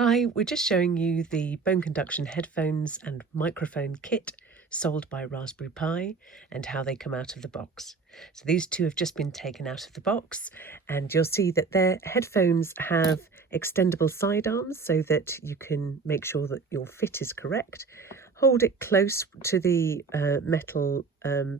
Hi, we're just showing you the bone conduction headphones and microphone kit sold by Raspberry Pi and how they come out of the box. So these two have just been taken out of the box, and you'll see that their headphones have extendable sidearms so that you can make sure that your fit is correct. Hold it close to the metal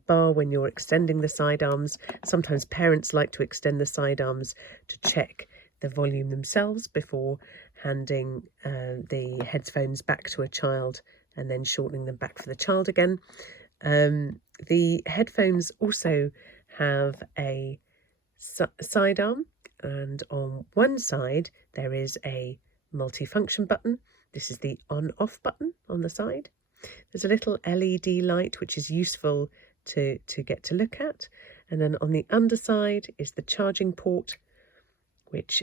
bar when you're extending the sidearms. Sometimes parents like to extend the sidearms to check the volume themselves before handing the headphones back to a child and then shortening them back for the child again. The headphones also have a sidearm, and on one side there is a multifunction button. This is the on-off button on the side. There's a little LED light which is useful to get to look at, and then on the underside is the charging port, which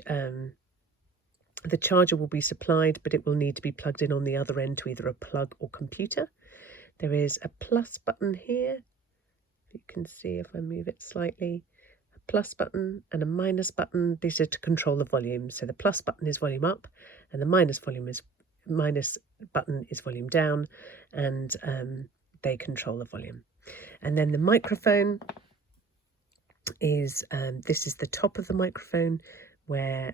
the charger will be supplied, but it will need to be plugged in on the other end to either a plug or computer. There is a plus button here. You can see if I move it slightly. A plus button and a minus button. These are to control the volume. So the plus button is volume up, and the minus button is volume down, and they control the volume. And then the microphone is this is the top of the microphone, where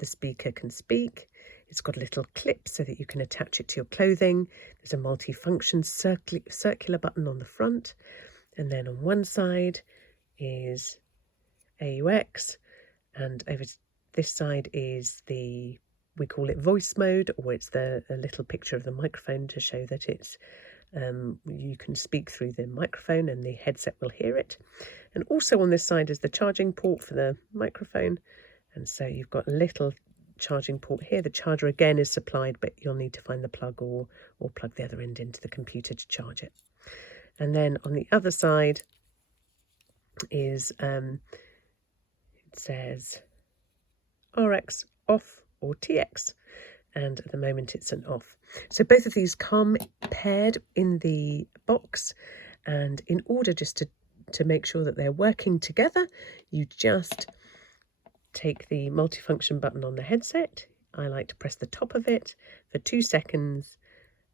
the speaker can speak. It's got a little clip so that you can attach it to your clothing. There's a multifunction circular button on the front, and then on one side is AUX, and over this side is we call it voice mode, or it's a little picture of the microphone to show that it's you can speak through the microphone and the headset will hear it. And also on this side is the charging port for the microphone. And so you've got a little charging port here. The charger again is supplied, but you'll need to find the plug or plug the other end into the computer to charge it. And then on the other side is it says RX off or TX, and at the moment it's an off. So both of these come paired in the box, and in order just to make sure that they're working together, you just take the multifunction button on the headset. I like to press the top of it for 2 seconds,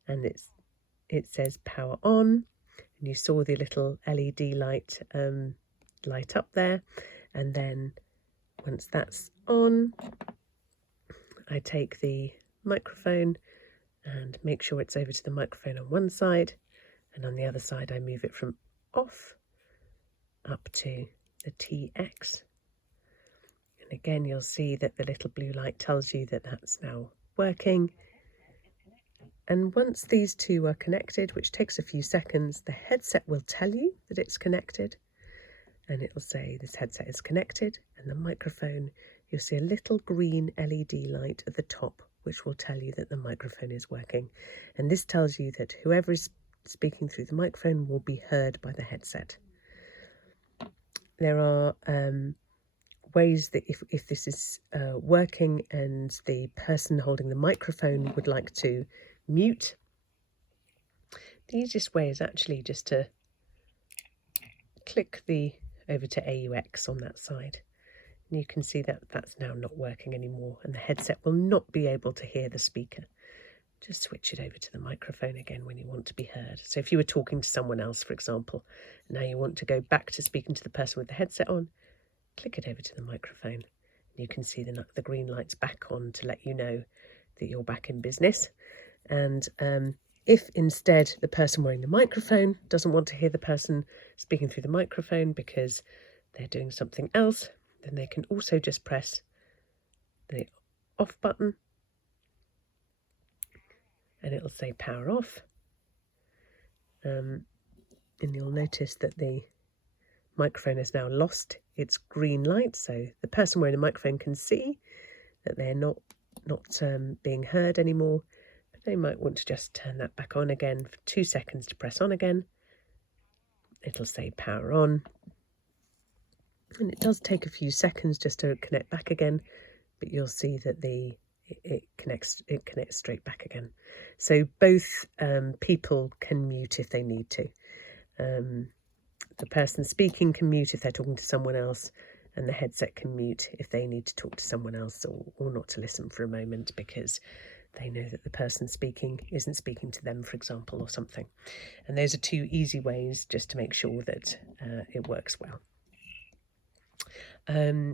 and it says power on, and you saw the little LED light light up there. And then once that's on, I take the microphone and make sure it's over to the microphone on one side, and on the other side I move it from off up to the TX. And again, you'll see that the little blue light tells you that that's now working. And once these two are connected, which takes a few seconds, the headset will tell you that it's connected. And it will say this headset is connected. And the microphone, you'll see a little green LED light at the top, which will tell you that the microphone is working. And this tells you that whoever is speaking through the microphone will be heard by the headset. There are ways that if this is working and the person holding the microphone would like to mute, the easiest way is actually just to click over to AUX on that side, and you can see that that's now not working anymore, and the headset will not be able to hear the speaker. Just switch it over to the microphone again when you want to be heard. So if you were talking to someone else, for example, and now you want to go back to speaking to the person with the headset on, click it over to the microphone, and you can see the green lights back on to let you know that you're back in business. And if instead the person wearing the microphone doesn't want to hear the person speaking through the microphone because they're doing something else, then they can also just press the off button, and it'll say power off. And you'll notice that the microphone has now lost its green light, so the person wearing the microphone can see that they're not being heard anymore, but they might want to just turn that back on again for 2 seconds to press on again. It'll say power on, and it does take a few seconds just to connect back again, but you'll see that it connects straight back again. So both people can mute if they need to. The person speaking can mute if they're talking to someone else, and the headset can mute if they need to talk to someone else or not to listen for a moment because they know that the person speaking isn't speaking to them, for example, or something. And those are two easy ways just to make sure that it works well.